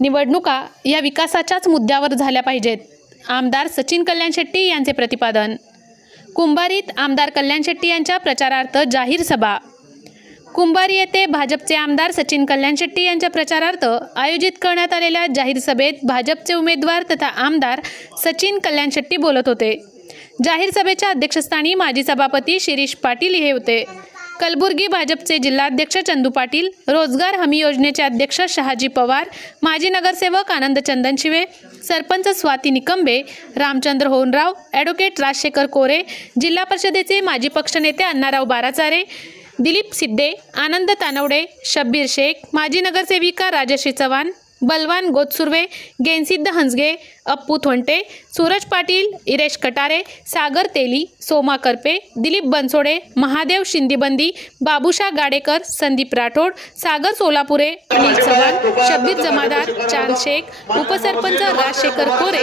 निवडणुका या विकासाच्याच मुद्द्यावर झाल्या पाहिजेत. आमदार सचिन कल्याण शेट्टी यांचे प्रतिपादन. कुंभारीत आमदार कल्याण शेट्टी यांच्या प्रचारार्थ जाहीर सभा. कुंभारी येथे भाजपचे आमदार सचिन कल्याण शेट्टी यांच्या प्रचारार्थ आयोजित करण्यात आलेल्या जाहीर सभेत भाजपचे उमेदवार तथा आमदार सचिन कल्याण शेट्टी बोलत होते. जाहीर सभेच्या अध्यक्षस्थानी माजी सभापती शिरीष पाटील हे होते. कलबुर्गी भाजपचे जिल्हाध्यक्ष चंदू पाटील, रोजगार हमी योजनेचे अध्यक्ष शहाजी पवार, माजी नगरसेवक आनंद चंदनशिवे, सरपंच स्वाती निकंबे, रामचंद्र होनराव, ॲडव्होकेट राजशेखर कोरे, जिल्हा परिषदेचे माजी पक्षनेते अण्णाराव बाराचारे, दिलीप सिद्धे, आनंद तानवडे, शब्बीर शेख, माजी नगरसेविका राजश्री चव्हाण, बलवान गोतसुर्वे, गेनसिद्ध हंसगे, अप्पू थोंटे, सूरज पाटील, इरेश कटारे, सागर तेली, सोमा करपे, दिलीप बनसोडे, महादेव शिंदीबंदी, बाबूशा गाडेकर, संदीप राठोड, सागर सोलापुरे, अनिल चव्हाण, शब्बीर जमादार, चांद शेख, उपसरपंच राजशेखर कोरे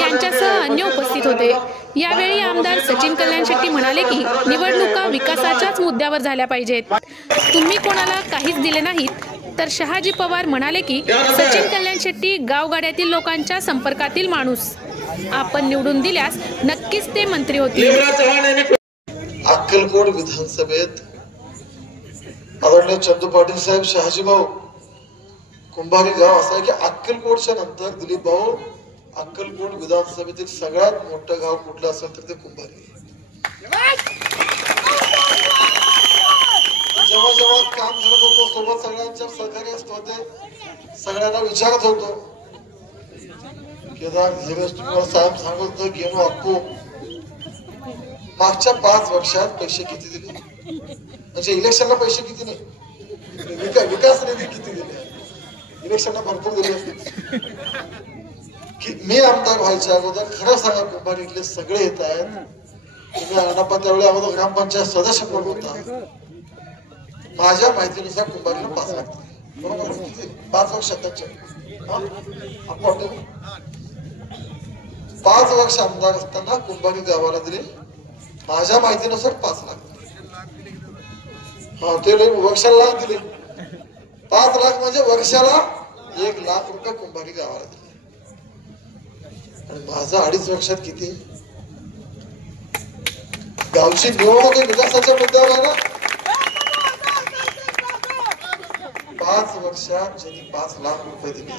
यांच्यासह अन्य उपस्थित होते. यावेळी आमदार सचिन कल्याण शेट्टी म्हणाले की निवडणुका विकासाच्याच मुद्द्यावर झाल्या पाहिजेत. तुम्ही कोणाला काहीच दिले नाहीत. तर शहाजी पवार म्हणाले की सचिन कल्याण शेट्टी गावगाड्यातील लोकांच्या संपर्कातील माणूस. आपण निवडून दिल्यास नक्कीच ते मंत्री होतील. अक्कलकोट विधानसभेत आदरणीय चंदू पाटील साहेब, शहाजी भाऊ, कुंभारी गाव असं आहे की अक्कलकोटच्या नंतर दिलीप भाऊ अक्कलकोट विधानसभेतील सगळ्यात मोठं गाव कुठलं असेल तर ते कुंभारी. जेव्हा जेव्हा काम करत होतो सोबत सगळ्यांच्या सहकार्य होते, सगळ्यांना विचारत होतो. केदार धीरज तुम्हाला साहेब सांगत होतं गेलो अप्पू मागच्या 5 वर्षात पैसे किती दिले, म्हणजे इलेक्शनला पैसे किती नाही, विकास निधी किती दिले, इलेक्शनला भरपूर दिले असते की मी आमदार व्हायच्या अगोदर. खरं सांगा कुंभारीतले सगळे येत आहेत. तुम्ही अण्णापा त्यावेळी अगोदर ग्रामपंचायत सदस्य पण होता. माझ्या माहितीनुसार कुंभारीला 5 लाख बरोबर 5 वर्षात 5 वर्ष आमदार असताना कुंभारी गावाला दिले माझ्या माहितीनुसार 5 लाख. हा ते वर्षाला लाख दिले. 5 लाख म्हणजे वर्षाला 1 लाख रुपये कुंभारी गावाला दिले. आणि माझं 2.5 वर्षात किती. गावची निवडणूक विकासाच्या मुद्द्यावर आहे ना. 5 वर्षात ज्यांनी 5 लाख रुपये दिले.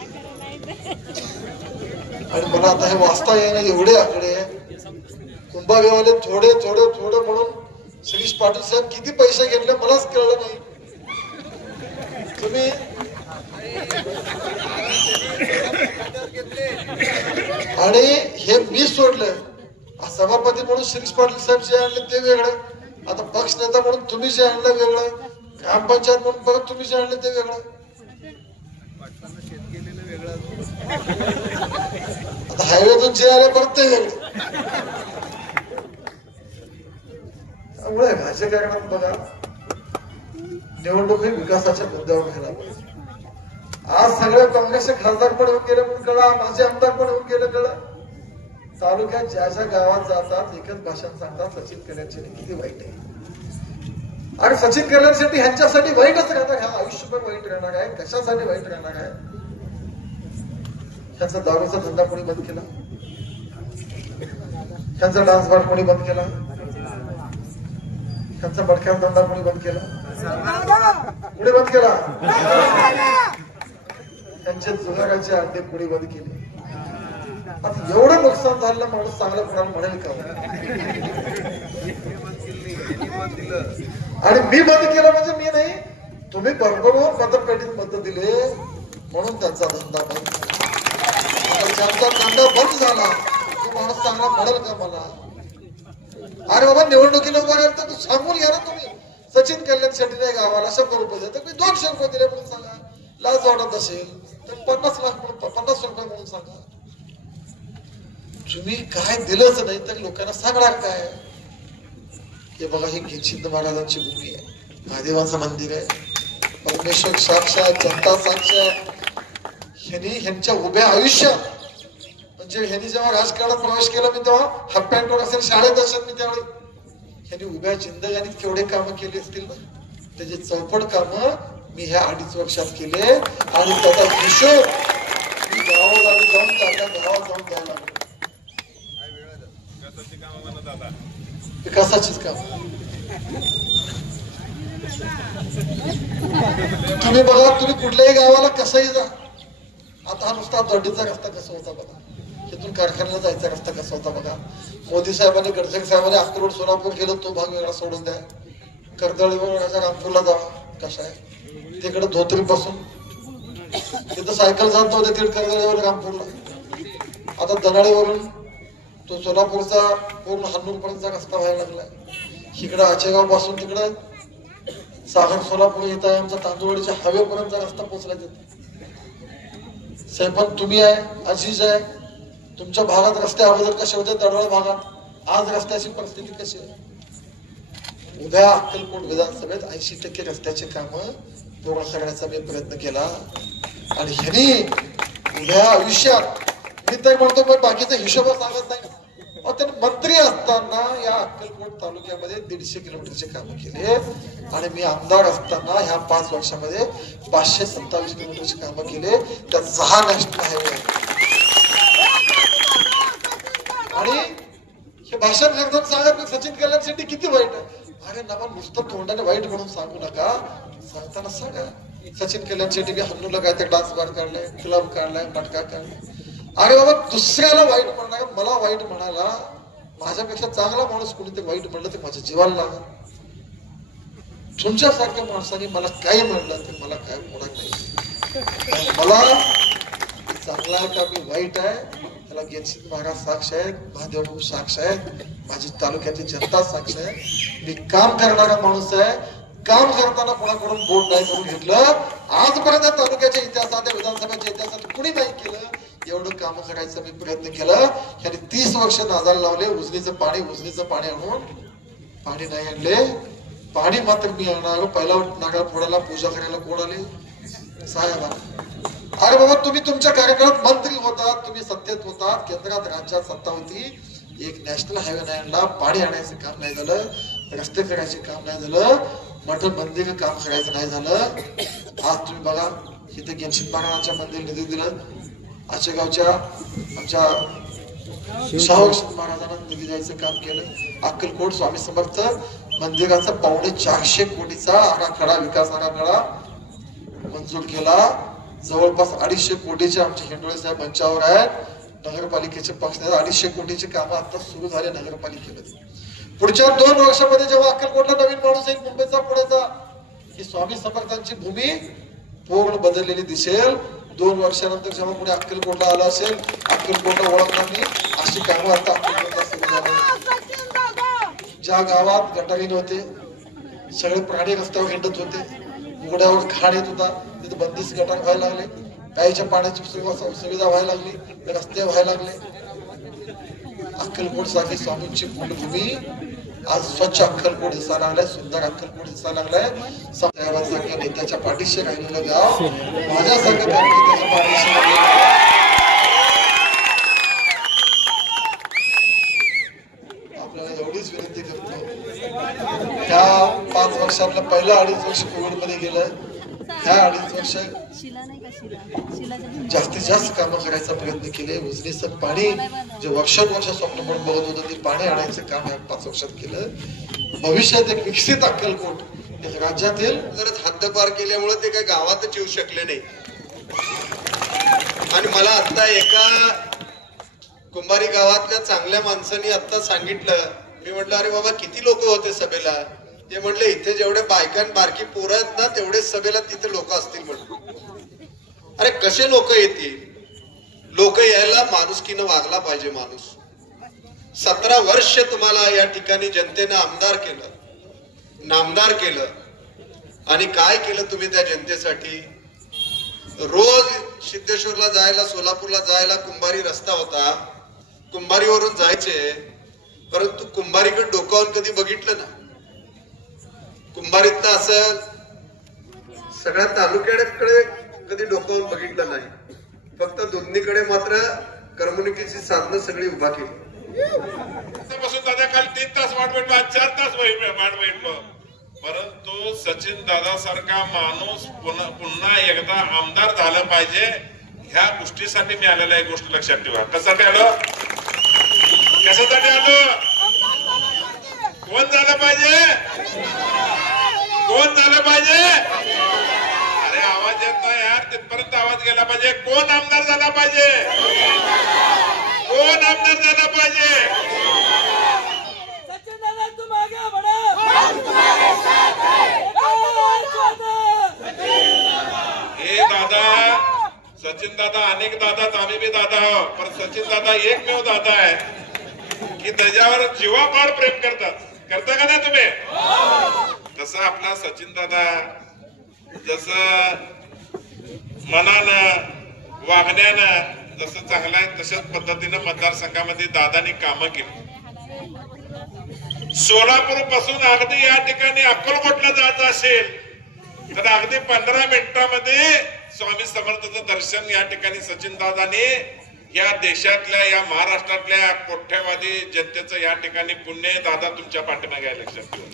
आणि मला आता हे वाचता येणं एवढे आकडे कुंभारीवाले थोडे थोडे थोडे म्हणून शिरीष पाटील साहेब किती पैसे घेतले मलाच कळलं नाही. तुम्ही आणि हे मी सोडलं. सभापती म्हणून शिरीष पाटील साहेब जे आणले ते वेगळं, आता पक्ष नेता म्हणून तुम्ही जे आणलं वेगळं, ग्रामपंचायत म्हणून परत तुम्ही जे आणले ते वेगळं. आता हायवेतून जे आले परत ते वेगळे. त्यामुळे भाषे काय बघा निवडणूक ही विकासाच्या मुद्द्यावर घ्यायला पाहिजे. आज सगळे काँग्रेसचे खासदार पण येऊन गेले म्हणून कळा, माझे आमदार पण येऊन गेले कळा. तालुक्यात ज्या ज्या गावात जातात एकच भाषण सांगतात सचिन कल्याण शेट्टी किती वाईट आहे. आणि सचिन कल्याण शेट्टी ह्यांच्यासाठी वाईटच राहणार. हा आयुष्यभर वाईट राहणार आहे. कशासाठी वाईट राहणार आहे. त्यांचा दारूचा धंदा कोणी बंद केला, त्यांचा डान्स बार कोणी बंद केला, त्यांचा मडक्यात धंदा कोणी बंद केला, कोणी बंद केला, त्यांचे जुगाराचे अड्डे कोणी बंद केले. आता एवढं नुकसान झालं माणूस चांगला कोणाला म्हणेल का. आणि मी बंद केलं म्हणजे मी नाही, तुम्ही बरोबर मतपेटीत मत दिले म्हणून त्यांचा धंदा बंद. ज्यांचा धंदा बंद झाला तो माणूस चांगला म्हणेल का मला. अरे बाबा निवडणुकीला उभा राहिल तर सांगून घ्या ना तुम्ही. सचिन कल्याण शेट्टीने गावाला 100 रुपये देते, मी 200 रुपये दिले म्हणून सांगा. लाच वाटत असेल तर 50 लाख म्हणून 50 रुपये म्हणून सांगा. तुम्ही काय दिलंच नाही तर लोकांना सांगणार काय. हे बघा ही गिरसिद्ध महाराजांची भूमी आहे, महादेवाचं मंदिर आहे, परमेश्वर साक्षात, जनता साक्षात. ह्यांच्या उभ्या आयुष्यात म्हणजे ह्यांनी जेव्हा राजकारणात प्रवेश केला मी तेव्हा हाफ पॅन्टवर असेल शाळेत असेल मी त्यावेळी. ह्यांनी उभ्या जिंदगानीत केवढे कामं केली असतील ना, त्याचे चौपट कामं मी ह्या 2.5 वर्षात केले. आणि त्याचा हिशोब विकासाचीच काम. तुम्ही बघा, तुम्ही कुठल्याही गावाला कसंही जा, आता हा नुसता दौंडीचा रस्ता कसा होता बघा, तिथून कारखान्याला जायचा रस्ता कसा होता बघा. मोदी साहेबांनी, गडकरी साहेबांनी अक्कलकोट सोलापूर केलं, तो भाग वेगळा सोडून द्या. कर्दळीवरून रामपूरला जावा, कसा आहे तिकडे धोत्री पासून तिथं सायकल जात नव्हते तिकडे कर्दळीवर रामपूरला. आता दनाळीवरून तो सोलापूरचा पूर्ण हन्नूर पर्यंतचा रस्ता व्हायला लागलाय. इकडं आचेगाव पासून तिकडं सागर सोलापूर येत आहे, आमचा तांदूळवाडीच्या हवेपर्यंतचा रस्ता पोहोचलाय तिथे. साहेब पण तुम्ही आहे, अजीज आहे, तुमच्या भागात रस्ते अगोदर कसे होते तडवळ भागात, आज रस्त्याची परिस्थिती कशी आहे? उद्या अक्कलकोट विधानसभेत 80% रस्त्याचे काम पूर्ण करण्याचा मी प्रयत्न केला. आणि ह्यांनी उद्या आयुष्यात, मी तर म्हणतो पण बाकीचा हिशोब सांगत नाही, त्यांनी मंत्री असताना या अक्कलकोट तालुक्यामध्ये 150 किलोमीटरचे काम केले. आणि मी आमदार असताना ह्या 5 वर्षामध्ये 527 किलोमीटरचे काम केले. त्यात 6 नॅशनल हायवे. आणि हे भाषण एकदम सांगत सचिन कल्याण शेट्टी किती वाईट आहे. अरे नामा नुसतं तोंडाने वाईट म्हणून सांगू नका, सांगताना सांगा सचिन कल्याण शेट्टी हन्नूला काय ते डान्स बार काढलाय, क्लब काढलाय, मटका काढलाय. अरे बाबा, दुसऱ्याला वाईट म्हणणार, मला वाईट म्हणाला, माझ्यापेक्षा चांगला माणूस कोणीतरी वाईट म्हणलं ते माझ्या जीवाला लागल. तुमच्यासारख्या माणसाने मला काही म्हणलं तर मला काय होणार नाही. मला चांगला आहे का मी वाईट आहे त्याला गेनसिंग महाराज साक्ष आहेत, महादेव साक्ष आहेत, माझी तालुक्याची जनता साक्ष आहे. मी काम करणारा माणूस आहे. काम करताना कोणाकडून बोट नाही करून घेतलं. आजपर्यंत तालुक्याच्या इतिहासात, विधानसभेच्या इतिहासात कुणी नाही केलं. एवढं काम करायचा मी प्रयत्न केला. यांनी 30 वर्ष नादाला लावले. उजनीचं पाणी आणून पाणी नाही आणले. पाणी मात्र मी आणणार. पहिला नारळ फोडायला, पूजा करायला कोण आले? साहेब. अरे बाबा, तुम्ही तुमच्या कार्यकाळात मंत्री होतात, तुम्ही सत्तेत होतात, केंद्रात राज्यात सत्ता होती, एक नॅशनल हायवे नाही आणला, पाणी आणायचं काम नाही झालं, रस्ते करायचे काम नाही झालं, मठण मंदिर काम करायचं नाही झालं. आज तुम्ही बघा, इथे गेनशिंग महाराजांच्या मंदिर निधी दिलं. आचेगावच्या आमच्या शाहू महाराजांना निधी द्यायचं काम केलं. अक्कलकोट स्वामी समर्थ मंदिराचा 450 कोटीचा आराखडा, विकास आराखडा मंजूर केला. जवळपास 250 कोटीचे आमचे हिंडोळे साहेब मंचावर आहेत. नगरपालिकेचे पक्ष 250 कोटीचे काम आता सुरू झाले नगरपालिकेमध्ये. पुढच्या 2 वर्षामध्ये जेव्हा अक्कलकोटला नवीन माणूस येईल मुंबईचा पुण्याचा, ही स्वामी समर्थांची भूमी पूर्ण बदललेली दिसेल. 2 वर्षानंतर जेव्हा पुणे अक्कलकोटला आला असेल, अक्कलकोटला ओळखणार नाही अशी कामं आता अक्कलकोटला सुरू झाली. ज्या गावात गटारी नव्हते, सगळे प्राणी रस्त्यावर हिंडत होते, उघड्यावर घाण येत होता, तिथे बंदिस्त गटार व्हायला लागले, प्यायच्या पाण्याची सुविधा व्हायला लागली, रस्ते व्हायला लागले. अक्कलकोट साठी स्वामींची पूर्णभूमी आज स्वच्छ अक्कलकोट दिसायला लागलाय, सुंदर अक्कलकोट दिसायला लागलाय. साहेबांसारख्या नेत्याच्या पाठीशी राहिलेलं गाव, माझ्यासारख्या कार्यकर्त्याच्या पाठीशी राहिलेलं. आपल्याला एवढीच विनंती करतो, ह्या 5 वर्षातलं पहिलं 2.5 वर्ष कोविड मध्ये गेलं. ह्या 2.5 वर्ष जास्तीत जास्त कामं करायचा प्रयत्न केले. उजनीचं पाणी जे वर्षानुवर्ष स्वप्न म्हणून बघत होतं ते पाणी आणायचं काम ह्या 5 वर्षात केलं. भविष्यात एक विकसित अक्कलकोट राज्यातील जरच हद्दपार केल्यामुळे ते काही गावातच येऊ शकले नाही. आणि मला आता एका कुंभारी गावातल्या चांगल्या माणसांनी आता सांगितलं, मी म्हटलं अरे बाबा किती लोक होते सभेला? ते म्हटले इथे जेवढे बायकां बारकी पोरं आहेत ना तेवढेच सभेला तिथे लोक असतील म्हटलं. अरे कसे लोक येतील? लोक यायला माणुसकीनं वागला पाहिजे माणूस. 17 वर्ष तुम्हाला या ठिकाणी जनतेनं आमदार केलं, नामदार केलं, आणि काय केलं तुम्ही त्या जनतेसाठी? रोज सिद्धेश्वरला जायला, सोलापूरला जायला कुंभारी रस्ता होता, कुंभारीवरून जायचे, परंतु कुंभारीकडे डोकावून कधी बघितलं ना. कुंभारीतनं असं सगळ्या तालुक्याकडे कधी डोकावून बघितलं नाही. फक्त दोन्हीकडे मात्र करमणुकीची साधनं सगळी उभा केली. दादा काल 3 तास वाट भेटलो, आज 4 तास वाट भेटलो, परंतु सचिन दादा सारखा माणूस पुन्हा एकदा आमदार झालं पाहिजे ह्या गोष्टीसाठी मी आलेला. एक गोष्ट लक्षात ठेवा. कशासाठी आलो? कोण झालं पाहिजे? कोण झालं पाहिजे? अरे आवाज येत नाही यार, तिथपर्यंत आवाज गेला पाहिजे. कोण आमदार झाला पाहिजे? कोण आमदार झाला पाहिजे? हे दादा, सचिन दादा, अनेक दादाच, आम्ही बी दादा आहो, पण सचिन दादा एकमेव दादा आहे की त्याच्यावर जीवापाड प्रेम करतात. करता का नाही तुम्ही? तसं आपला सचिन दादा जसं मनानं वागण्यानं जसं चांगला आहे तशाच पद्धतीनं मतदारसंघामध्ये दादानी कामं केली. सोलापूर पासून अगदी या ठिकाणी अक्कलकोटला जायचं असेल तर अगदी 15 मिनिटांमध्ये स्वामी समर्थाचं दर्शन या ठिकाणी सचिन दादाने या देशातल्या, या महाराष्ट्रातल्या कोट्यवधी जनतेचं या ठिकाणी पुण्य दादा तुमच्या पाठीमागे आहे. लक्षात ठेवून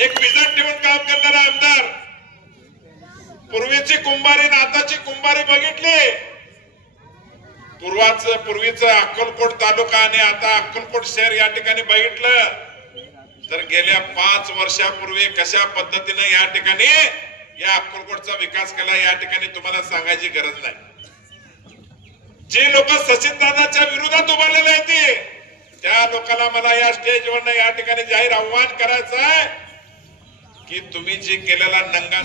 एक विजन ठेवून काम करणारा आमदार. पूर्वीची कुंभारी आणि आताची कुंभारी बघितली. पूर्वीचं अक्कलकोट तालुका आणि आता अक्कलकोट शहर या ठिकाणी बघितलं तर गेल्या 5 वर्षापूर्वी कशा पद्धतीने या ठिकाणी या अक्कलकोटचा विकास केला या ठिकाणी तुम्हाला सांगायची गरज नाही. जे लोक सचिन दादाच्या विरोधात उभारलेले आहेत त्या लोकांना मला या स्टेजवर या ठिकाणी जाहीर आव्हान करायचं आहे की तुम्ही जे केलेला नंगा